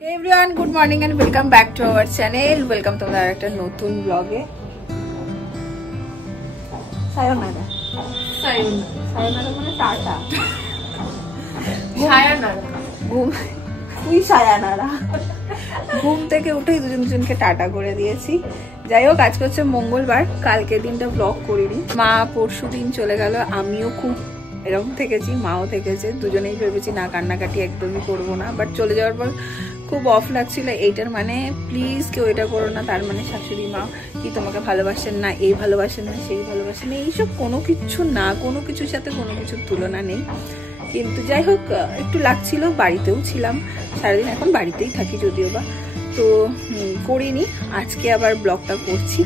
Everyone good morning and welcome back to our channel. Welcome তোমাদের একটা নতুন ব্লগে। সায়োনারা সায়োনারা মানে টাটা সায়োনারা ঘুম থেকে উঠেই দুজনকে টাটা করে দিয়েছি। যাই হোক, আজকে হচ্ছে মঙ্গলবার, কালকে দিনটা ব্লগ করিনি। মা পরশু দিন চলে গেল, আমিও খুব এরকম থেকেছি, মাও থেকেছে। দুজনেই ভেবেছি না কান্নাকাটি একদমই করবো না, বাট চলে যাওয়ার পর খুব অফ লাগছিল। এইটার মানে প্লিজ কেউ এটা করো না, তার মানে শাশুড়ি মা কি তোমাকে ভালোবাসেন না, এই ভালোবাসেন না, সেই ভালোবাসেন না, এইসব কোনো কিছু না, কোনো কিছুর সাথে কোনো কিছুর তুলনা নেই। কিন্তু যাই হোক, একটু লাগছিল, বাড়িতেও ছিলাম সারাদিন, এখন বাড়িতেই থাকি যদিও বা, তো করিনি। আজকে আবার ব্লগটা করছি।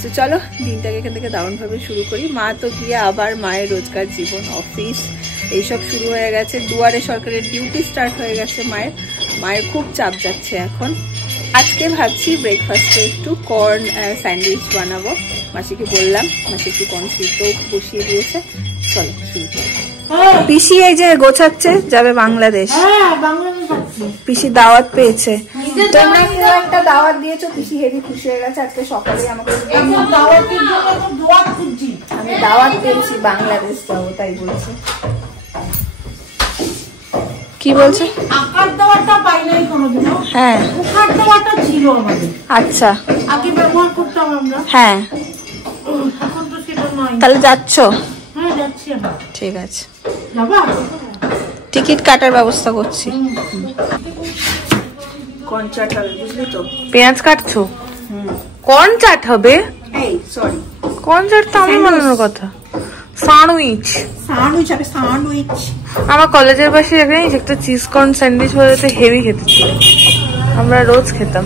তো চলো দিনটাকে এখান থেকে দারুণভাবে শুরু করি। মা তো গিয়ে আবার মায়ের রোজগার জীবন, অফিস এইসব শুরু হয়ে গেছে। দুয়ারে সরকারের ডিউটি স্টার্ট হয়ে গেছে মায়ের খুব চাপ যাচ্ছে এখন। আজকে ভাবছি ব্রেকফাস্টে একটু কর্ন স্যান্ডউইচ বানাবো। মাসিকে বললাম, মাসি একটু কর্ন সিদ্ধ বসিয়ে দিয়েছে। চলো শুরু করি। পিসি এই যে গোছাচ্ছে, যাবে বাংলাদেশ। পিসি দাওয়াত পেয়েছে, তোমরা পুরো একটা দাওয়াত দিয়েছো। পিসি হেভি খুশি হয়ে গেছে। আজকে সকালে আমাকে আমি দাওয়াত পেয়েছি, বাংলাদেশ যাবো, তাই বলছে। কি বলছে? আকার দেওয়াটা পাই নাই কোনোদিনও। হ্যাঁ, আকার দেওয়াটা ছিল আমাদের। আচ্ছা, আগে ব্যবহার করতাম আমরা। হ্যাঁ, এখন তো সেটা নাই। তাহলে যাচ্ছো? হ্যাঁ যাচ্ছি। ঠিক আছে, বাবা টিকিট কাটার ব্যবস্থা করছি। কর্ন চাট হবে, বুঝলি তো? পেঁয়াজ কাটছো? কর্ন চাট হবে? এই সরি, কর্ন চাট তো আমি বানানোর কথা। স্যান্ডউইচ হবে, স্যান্ডউইচ। আমার কলেজের পাশে এখানে একটা চিজ কর্ন স্যান্ডউইচ বলতে হেভি খেতে ছিল, আমরা রোজ খেতাম।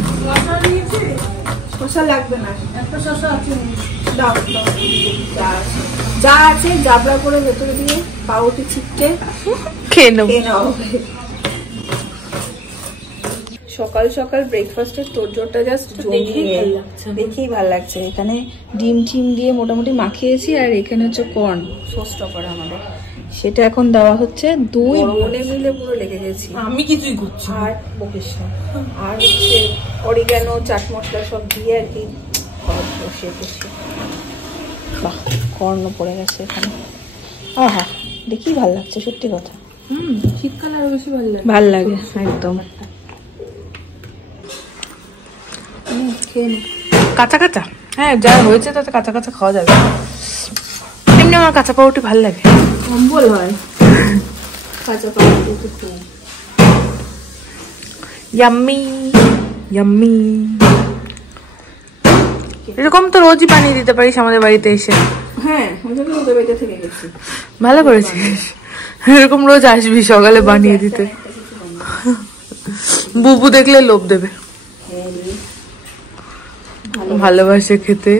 শসা লাগবে না, একটা শসা আছে, দাও যা আছে জাবড়া করে ভেতরে দিয়ে পাউরুটি ছিটকে খেয়ে নাও। সকাল সকাল ব্রেকফাস্টের তোড়জোড়টা জাস্ট জমিয়ে, দেখেই ভালো লাগছে। এখানে ডিম টিম দিয়ে মোটামুটি মাখিয়েছি, আর এখানে হচ্ছে কর্ন সোসটা করা আমাদের, সেটা এখন দেওয়া হচ্ছে। দুই বোনে মিলে পুরো লেগে গেছি, আমি কিছুই করছি আর বকিস না। আর হচ্ছে অরিগ্যানো চাট মশলা সব দিয়ে আর কি বসিয়ে বসিয়ে। বাহ, কর্ন পড়ে গেছে এখানে। আহা, দেখি ভালো লাগছে, সত্যি কথা। শীতকাল আরো বেশি ভালো লাগে একদম। কাঁচা কাঁচা, হ্যাঁ যা হয়েছে তাতে কাঁচা কাঁচা খাওয়া যাবে। এমনি আমার কাঁচা পাউরুটি ভালো লাগে, কম্বল হয় কাঁচা পাউরুটি। Yummy yummy. এরকম তো রোজই বানিয়ে দিতে পারিস আমাদের বাড়িতে এসে। হ্যাঁ, ওদের বাড়িতে থেকে গেছি, ভালো করেছিস। এরকম রোজ আসবি সকালে বানিয়ে দিতে, বুবু দেখলে লোভ দেবে, ভালোবাসে খেতে।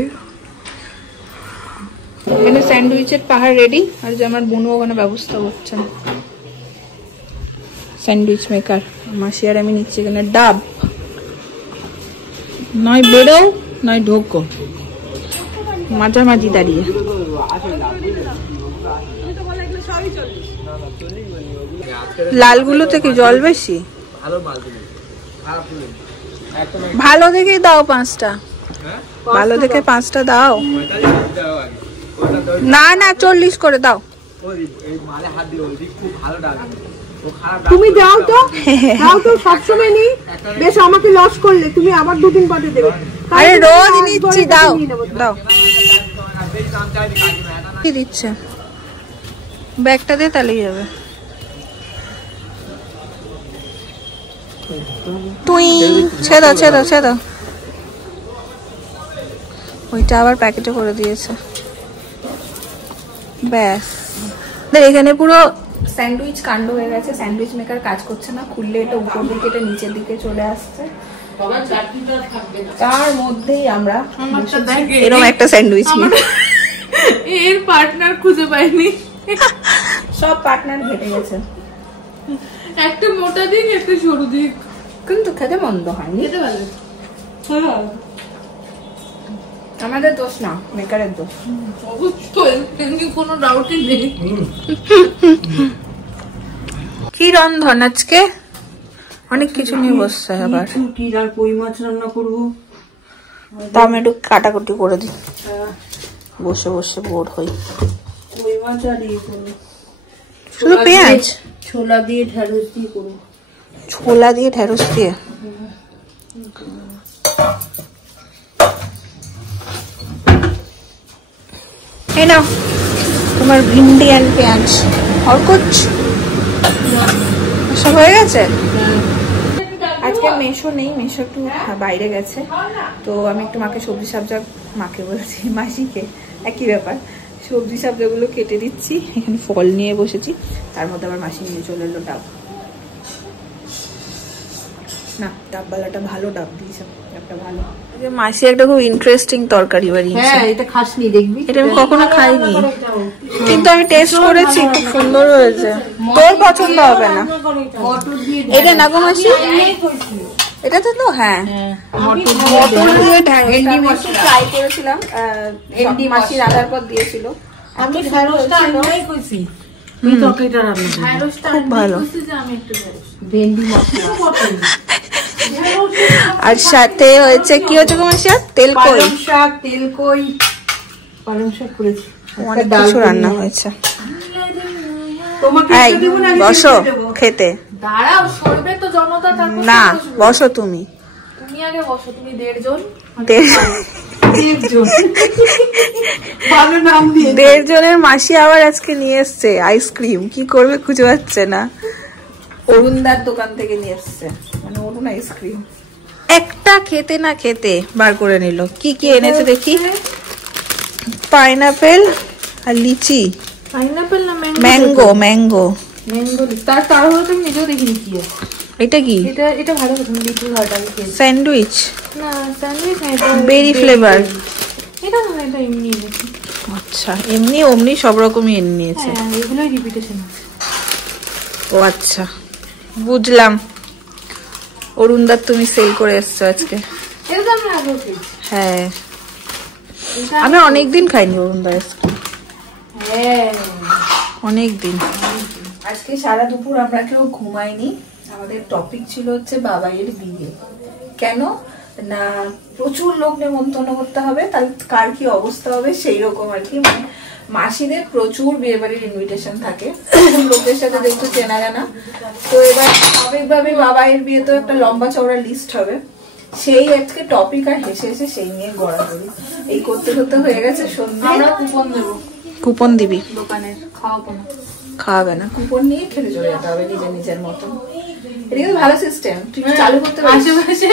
এখানে স্যান্ডউইচের পাহাড় রেডি, আর যে আমার বোনও ওখানে ব্যবস্থা করছেন। স্যান্ডউইচ মেকার মাসি আর আমি নিচ্ছি এখানে ডাব। নয় বেরো নয় ঢোকো, মাঝামাঝি দাঁড়িয়ে। লালগুলো থেকে জল বেশি, ভালো দেখে দাও 5টা, ভালো দেখে 5টা দাও। না না 40 করে দাও। তুমি দাও তো, দাও তো, সবসময় নেই বেশ, আমাকে লস করলে তুমি আবার 2 দিন পরে দেবে। আরে রোজ নিচ্ছি, দাও দাও। কি দিচ্ছে? ব্যাগটা দে, তাহলেই যাবে। তুই ছেড়ে দাও। ওইটা আবার প্যাকেটে করে দিয়েছে, ব্যাস। এখানে পুরো স্যান্ডউইচ কাণ্ড হয়ে গেছে। স্যান্ডউইচ মেকার কাজ করছে না, খুললে এটা উপর দিকে, এটা নিচের দিকে চলে আসছে। তার মধ্যেই আমরা এরকম একটা স্যান্ডউইচ এর পার্টনার খুঁজে পাইনি, সব পার্টনার ঘেটে গেছে। একটা মোটা দিক, একটা সরু দিক, কিন্তু খেতে মন্দ হয়নি, খেতে ভালো। আমাদের দোষ না, মেকারের দোষ। অবশ্যই, কোনো ডাউটই নেই। কি রন্ধন আজকে? অনেক কিছু নিয়ে বসছে আবার। কি আর কই মাছ রান্না করবো, তা আমি একটু কাটাকুটি করে দিই, বসে বসে বোর হই। কই মাছ আর ইয়ে করবো, শুধু পেঁয়াজ ছোলা দিয়ে ঢেঁড়স দিয়ে করবো। ছোলা দিয়ে ঢেঁড়স দিয়ে? এই নাও তোমার ভিন্ডি আর পেঁয়াজ। আর কুছ সব হয়ে গেছে। আজকে মেশো নেই, মেশো একটু বাইরে গেছে, তো আমি একটু মাকে সবজি সাবজা, মাকে বলছি মাসিকে, একই ব্যাপার, সবজি সাবজাগুলো কেটে দিচ্ছি। এখানে ফল নিয়ে বসেছি, তার মধ্যে আবার মাসি নিয়ে চলে এলো ডাব। না, ডাবওয়ালাটা ভালো ডাব দিয়েছে, ডাবটা ভালো। মাসি একটা খুব ইন্টারেস্টিং তরকারি বানিয়েছে। হ্যাঁ, এটা খাসনি, দেখবি? এটা আমি কখনো খাইনি, কিন্তু আমি টেস্ট করেছি, খুব সুন্দর হয়েছে। তোর পছন্দ হবে না এটা না গো মাসি, এটা তো হ্যাঁ মটর দিয়ে ঢ্যাঁড়স ট্রাই করেছিলাম, মাসি রান্নার পর দিয়েছিল। আমি ঢেঁড়সটা আনলাই কইছি, এই তরকারিটা রান্না ঢেঁড়সটা খুব ভালো। আমি একটু ভেন্ডি মশলা আর সাথে হয়েছে কি হচ্ছে গো মাসি? তেল কই, পালং শাক, তেল কই, পালং শাক করেছি, অনেক কিছু রান্না হয়েছে। তোমাকে এই বসো খেতে। দাঁড়াও, সরবে তো জনতা, তারপর না বসো তুমি, তুমি আগে বসো। তুমি 1.5 জন, 1.5 জনের মাসি আবার আজকে নিয়ে এসছে আইসক্রিম, কি করবে খুঁজে পাচ্ছে না। অরুণদার দোকান থেকে নিয়ে এসছে, মানে অরুণ আইসক্রিম। একটা খেতে না খেতে বার করে নিল। কি কি এনেছে দেখি? পাইনাপেল আর লিচি। পাইনাপেল না ম্যাঙ্গো? Mango mango. তার হলো তুমি নিজেও দেখিনি কি আছে এটা। কি এটা ভালো কথা, লিচু ভাটা খেয়েছি। স্যান্ডউইচ না স্যান্ডউইচ না, এটা বেরি ফ্লেভার। এটা না, এটা এমনি এনেছি। আচ্ছা, এমনি অমনি সব রকমই এনে নিয়েছে। হ্যাঁ, এগুলোই রিপিটেশন আছে। ও আচ্ছা, বুঝলাম। অরুণদার তুমি সেল করে এসছো আজকে। এটা তো আমি আগেও খেয়েছি। হ্যাঁ, আমি অনেকদিন খাইনি অরুণদার আইসক্রিম, হ্যাঁ অনেকদিন। আজকে সারা দুপুর আমরা কেউ ঘুমাইনি। আমাদের টপিক ছিল হচ্ছে বাবাইয়ের বিয়ে। কেন না, প্রচুর লোক নেমন্তন্ন করতে হবে, তাহলে কার কি অবস্থা হবে সেই রকম আর কি। মানে মাসিদের প্রচুর বিয়ে বাড়ির ইনভিটেশন থাকে, লোকের সাথে যেহেতু চেনা জানা, তো এবার স্বাভাবিকভাবে বাবাইয়ের বিয়ে তো একটা লম্বা চওড়া লিস্ট হবে। সেই আজকে টপিক, আর হেসে হেসে সেই নিয়ে গড়াগড়ি এই করতে করতে হয়ে গেছে সন্ধ্যে। আমরা কুপন দেবো, কুপন দিবি? দোকানের খাওয়াবো না, খাওয়াবে না, কুপন নিয়ে খেতে চলে যেতে হবে নিজের নিজের মতন। এটা কিন্তু ভালো সিস্টেম, তুই চালু করতে পারিস। আশেপাশে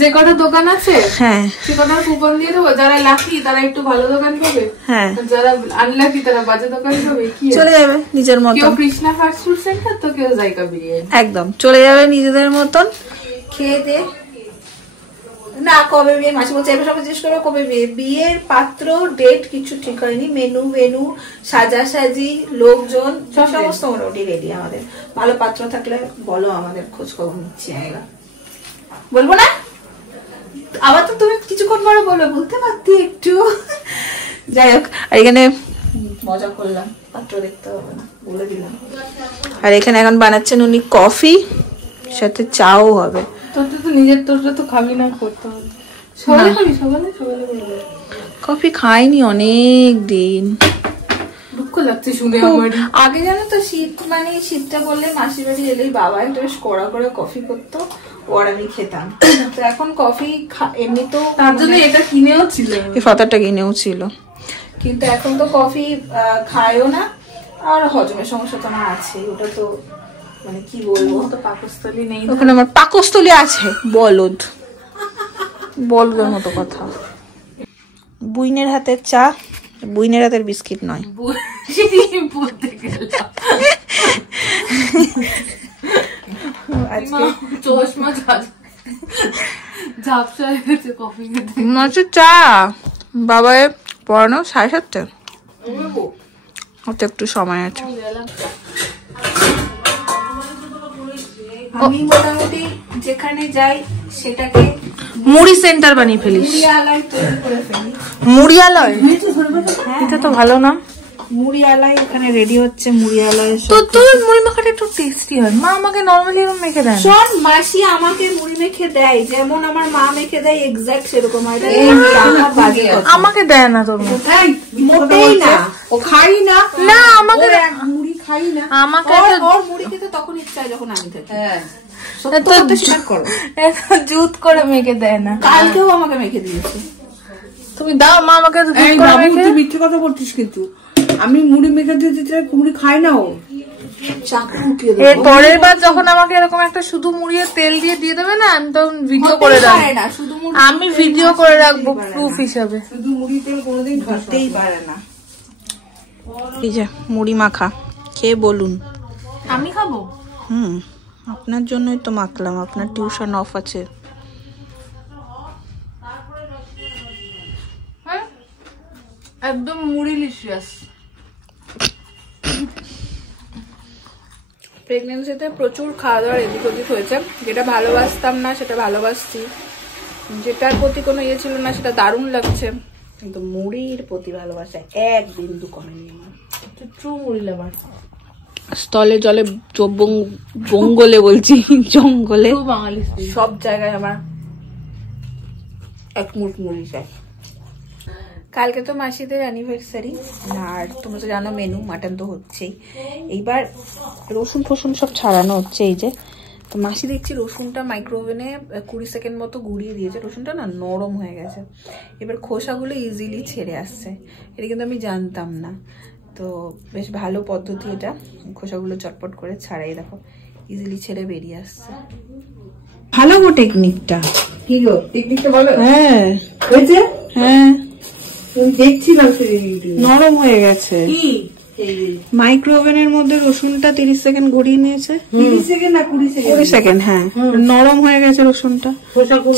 যে কটা দোকান আছে, হ্যাঁ, সে কটা কুপন দিয়ে দেবো। যারা লাকি তারা একটু ভালো দোকান পাবে, হ্যাঁ, যারা আনলাকি তারা বাজে দোকান পাবে। কি চলে যাবে নিজের মতন। কেউ কৃষ্ণা ফাস্ট ফুড সেন্টার, তো কেউ জায়গা বিরিয়ানি। একদম চলে যাবে নিজেদের মতন খেয়ে দে। না কবে বিয়ে, মাসি বলছে এবার সবাই জিজ্ঞেস করো কবে বিয়ে। বিয়ের পাত্র ডেট কিছু ঠিক হয়নি, মেনু সাজাসাজি লোকজন সমস্ত মোটামুটি রেডি। আমাদের ভালো পাত্র থাকলে বলো, আমাদের খোঁজ খবর নিচ্ছি। আয়গা বলবো না আবার তো তুমি কিছুক্ষণ পরে বলবে, বলতে পারতি একটু। যাই হোক, আর এখানে মজা করলাম, পাত্র দেখতে হবে না বলে দিলাম। আর এখানে এখন বানাচ্ছেন উনি কফি, সাথে চাও হবে। তোরটা তো নিজের, তোরটা তো খাবি না, করতে হবে। সকালে খাবি? সকালে বলবে। কফি খাইনি অনেক দিন, দুঃখ লাগছে শুনে আমার। আগে জানো তো শীত, মানে শীতটা বললে মাসির বাড়ি এলেই বাবা একটা বেশ কড়া করে কফি করতো, ওর আমি খেতাম। তো এখন কফি এমনি তো, তার জন্য এটা কিনেও ছিল, এই ফাতারটা কিনেও ছিল, কিন্তু এখন তো কফি খায়ও না। আর হজমের সমস্যা তো আমার আছে, ওটা তো মানে কি বলবো, তো পাকস্থলী নেই। ওখানে আমার পাকস্থলী আছে, বলদ বলদের মতো কথা। বুইনের হাতের চা, বুইনের হাতের বিস্কিট নয়। বলতে গেলাম আজকে চশমা ঝাপসা হয়েছে কফি খেতে। মাছের চা বাবায় পড়ানো 7:30। ওতে একটু সময় আছে। আমি মোটামুটি যেখানে যাই সেটাকে মুড়ি সেন্টার বানিয়ে ফেলিস। মুড়িয়ালয়, এটা তো ভালো না। মুড়িয়ালাই এখানে রেডি হচ্ছে। মুড়িয়ালাই তো তোর মুড়ি মাখাটা একটু টেস্টি হয়। মা আমাকে নরমালি এরকম মেখে দেয় না। শোন, মাসি আমাকে মুড়ি মেখে দেয় যেমন আমার মা মেখে দেয়, এক্সাক্ট সেরকম হয়। আমাকে দেয় না তোর মোটেই না, ও খাই না। না আমাকে মুড়ি খাই না, আমাকে ওর মুড়ি খেতে তখন ইচ্ছা হয় যখন আমি থাকি। জুত করে মেখে দেয় না। কালকেও আমাকে মেখে দিয়েছে। তুমি দাও মা আমাকে। তুই মিথ্যে কথা বলছিস কিন্তু। আমি মুড়ি মেখে দিয়ে দিতে মুড়ি খাই না ও। এর পরের বার যখন আমাকে এরকম একটা শুধু মুড়িয়ে তেল দিয়ে দিয়ে দেবে না, আমি তখন ভিডিও করে রাখবো। আমি ভিডিও করে রাখবো প্রুফ হিসাবে। শুধু মুড়ি তেল কোনোদিন খাতেই পারে না। এই যে মুড়ি মাখা, খেয়ে বলুন। আমি খাবো? আপনার জন্যই তো মাখলাম, আপনার টিউশন অফ আছে। একদম মুড়িলিশিয়াস। প্রেগনেন্সিতে প্রচুর খাওয়া দাওয়ার এদিক ওদিক হয়েছে। যেটা ভালোবাসতাম না সেটা ভালোবাসছি, যেটার প্রতি কোনো ইয়ে ছিল না সেটা দারুণ লাগছে, কিন্তু মুড়ির প্রতি ভালোবাসা এক বিন্দু কমেনি আমার। ট্রু মুড়ি লাভার। স্থলে জলে বঙ্গলে বলছি, জঙ্গলে বাঙালি সব জায়গায় আমার এক মুঠ মুড়ি চাই। কালকে তো মাসিদের অ্যানিভার্সারি, আর তোমরা তো জানো মেনু মাটন তো হচ্ছেই। এইবার রসুন ফসুন সব ছাড়ানো হচ্ছে। এই যে তো মাসি দেখছি রসুনটা মাইক্রোওভেনে 20 সেকেন্ড মতো ঘুরিয়ে দিয়েছে। রসুনটা না নরম হয়ে গেছে, এবার খোসাগুলো ইজিলি ছেড়ে আসছে। এটা কিন্তু আমি জানতাম না, তো বেশ ভালো পদ্ধতি এটা। খোসাগুলো চটপট করে ছাড়াই দেখো ইজিলি ছেড়ে বেরিয়ে আসছে। ভালো গো টেকনিকটা। কি গো টেকনিকটা ভালো? হ্যাঁ হয়েছে। হ্যাঁ দেখছিলাম নরম হয়ে গেছে। মাইক্রোওভেনের মধ্যে রসুনটা 30 সেকেন্ড ঘুরিয়ে নিয়েছে। 30 সেকেন্ড না 20 সেকেন্ড? 20 সেকেন্ড, হ্যাঁ। নরম হয়ে গেছে রসুনটা,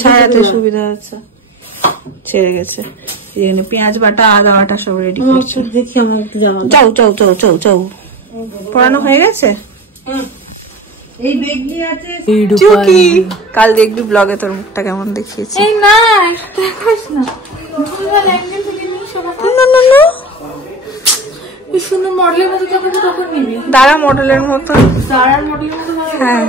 ছাড়াতে সুবিধা আছে, ছেড়ে গেছে। এখানে পেঁয়াজ বাটা, আদা বাটা সব রেডি করছে। দেখি আমার যাও যাও যাও যাও যাও, পড়ানো হয়ে গেছে। এই বেগনি আছে চুকি, কাল দেখবি ব্লগে তোর মুখটা কেমন দেখিয়েছি। এই না দেখিস না, একদিন থেকে নিই সবাই। না না না, এই সুন্দর মডেলের মতো তখন তখন নিবি। দাঁড়া মডেলের মতো, সারার মডেলের মতো। হ্যাঁ।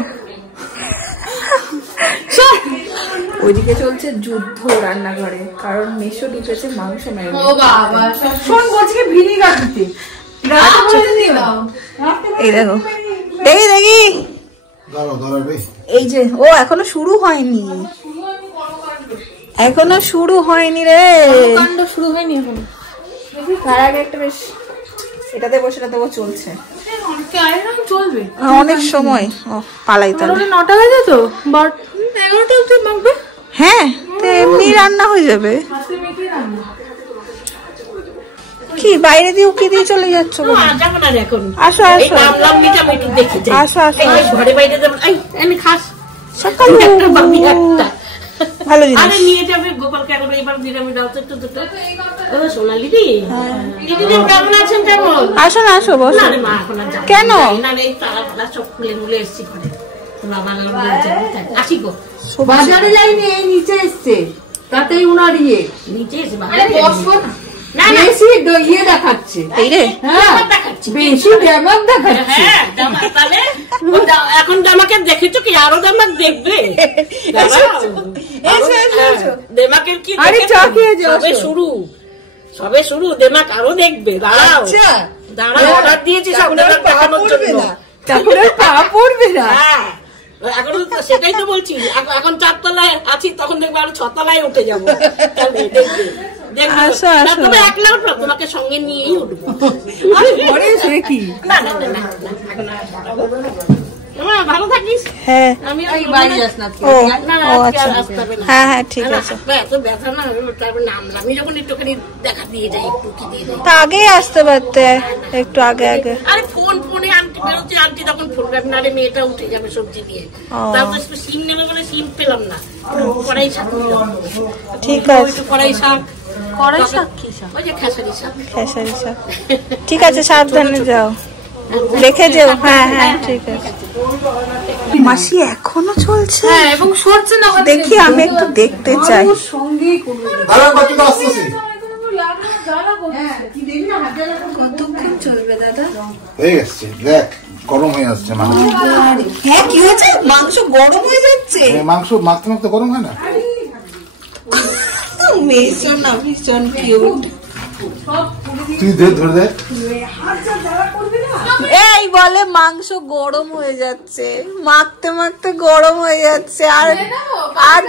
ওইদিকে চলছে যুদ্ধ রান্নাঘরে, কারণ মেশো ঢুকেছে মাংস মেরে। ও বাবা, শোন বলছি ভিনিগার দিতে। এই দেখো, দেখি দেখি, এই যে ও এখনো শুরু হয়নি, এখনো শুরু হয়নি রে, কাণ্ড শুরু হয়নি এখনো। তার আগে একটা বেশ এটাতে বসে এটাতে চলছে চলবে অনেক সময়। ও পালাই তাহলে 9টা হয়ে যেত, বাট 11টা অবধি মাখবে। হ্যাঁ, তো এমনি রান্না হয়ে যাবে। কি বাইরে দিয়ে উকি দিয়ে চলে যাচ্ছ? আসো আসো আসো আসো, ঘরে বাইরে যাবো। আমি খাস সকাল ভালো জিনিস। আরে নিয়ে যাবে গোপালকে একবার, এবার নিরামি দাও তো একটু দুটো। ও সোনালি দি, দিদি কেমন আছেন? কেমন? আসো না, আসো বসো। না রে মা, এখন আর যাবো কেন? না রে, তারা সব খুলে মুলে এসছি ঘরে। বাবা আসি গো, বাজারে যাইনি, এই নিচে এসছে, তাতেই উনার ইয়ে নিচে এসে না না বেশি ইয়ে দেখাচ্ছে। এই রে, বেশি ড্যামাক দেখাচ্ছে। তাহলে এখন ড্যামাকে দেখেছো কি? আরো ড্যামাক দেখবে? ডেমাকের কি সবে শুরু, সবে শুরু, ডেমাক আরো দেখবে। দাঁড়াও দাঁড়াও, অর্ডার দিয়েছি সব ডেমাক দেখানোর জন্য। পা পড়বে না। এখন সেটাই তো বলছি, এখন 4 তলায় আছি, তখন দেখবে আরো 6 তলায় উঠে যাবো। দেখবে একলা উঠবো, তোমাকে সঙ্গে নিয়েই উঠবো। ভালো থাকিস। হ্যাঁ আমি বাড়ি যাস না। হ্যাঁ হ্যাঁ ঠিক আছে। এত ব্যথা না, তারপর নামলাম। আমি যখন একটুখানি দেখা দিয়ে যাই, একটু কি দিয়ে যাই। তা আগে আসতে পারতে, একটু আগে আগে। আরে ফোনে আন্টি বেরোচ্ছে, আন্টি তখন ফোন করবে না রে, মেয়েটা উঠে যাবে সবজি দিয়ে। তারপর সিম নেবে বলে সিম পেলাম না, কড়াই শাক। ঠিক আছে, কড়াই শাক। কড়াই শাক কি শাক? ওই যে খেসারি শাক। খেসারি শাক। ঠিক আছে, সাবধানে যাও, দেখে যেও। হ্যাঁ হ্যাঁ ঠিক আছে। মাসি এখনো চলছে? হ্যাঁ, এবং সরছে না। দেখি, আমি একটু দেখতে চাই। কতক্ষণ চলবে দাদা? হয়ে গেছে, দেখ গরম হয়ে আসছে মাংস। হ্যাঁ কি হয়েছে? মাংস গরম হয়ে যাচ্ছে। মাংস মাখতে মাখতে গরম হয় না? ভীষণ কিউট। তুই ধরে দে। এই বলে মাংস গরম হয়ে যাচ্ছে, মাখতে মাখতে গরম হয়ে যাচ্ছে, আর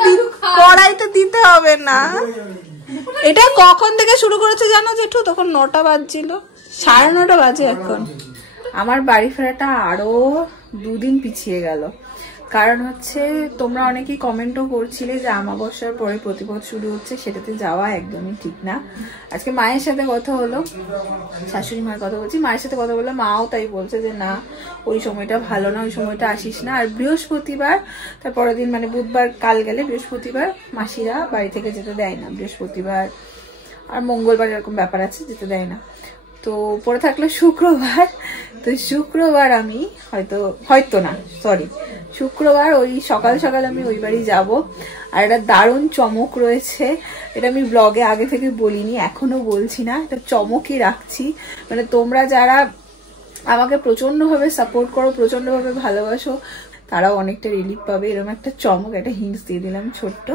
কড়াইতে দিতে হবে না। এটা কখন থেকে শুরু করেছে জানো জেঠু? তখন 9টা বাজছিল, 9:30 বাজে এখন। আমার বাড়ি ফেরাটা আরো 2 দিন পিছিয়ে গেল। কারণ হচ্ছে তোমরা অনেকেই কমেন্টও করছিলে যে আমাবস্যার পরে প্রতিপদ শুরু হচ্ছে, সেটাতে যাওয়া একদমই ঠিক না। আজকে মায়ের সাথে কথা হলো, শাশুড়ি মার কথা বলছি, মায়ের সাথে কথা বললে মাও তাই বলছে যে না ওই সময়টা ভালো না, ওই সময়টা আসিস না। আর বৃহস্পতিবার, তার পরের দিন মানে বুধবার কাল গেলে বৃহস্পতিবার মাসিরা বাড়ি থেকে যেতে দেয় না, বৃহস্পতিবার আর মঙ্গলবার এরকম ব্যাপার আছে, যেতে দেয় না। তো পরে থাকলো শুক্রবার। তো শুক্রবার আমি শুক্রবার ওই সকাল সকাল আমি ওই বাড়ি যাবো। আর একটা দারুণ চমক রয়েছে, এটা আমি ব্লগে আগে থেকে বলিনি, এখনো বলছি না, এটা চমকই রাখছি। মানে তোমরা যারা আমাকে প্রচন্ডভাবে সাপোর্ট করো, প্রচন্ডভাবে ভালোবাসো, তারাও অনেকটা রিলিফ পাবে। এরকম একটা চমক, একটা হিন্টস দিয়ে দিলাম ছোট্ট।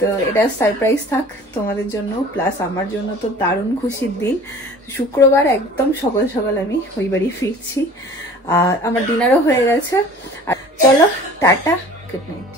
তো এটা সারপ্রাইজ থাক তোমাদের জন্য, প্লাস আমার জন্য তো দারুণ খুশির দিন। শুক্রবার একদম সকাল সকাল আমি ওই বাড়ি ফিরছি। আমার ডিনারও হয়ে গেছে। আর চলো টাটা, গুড নাইট।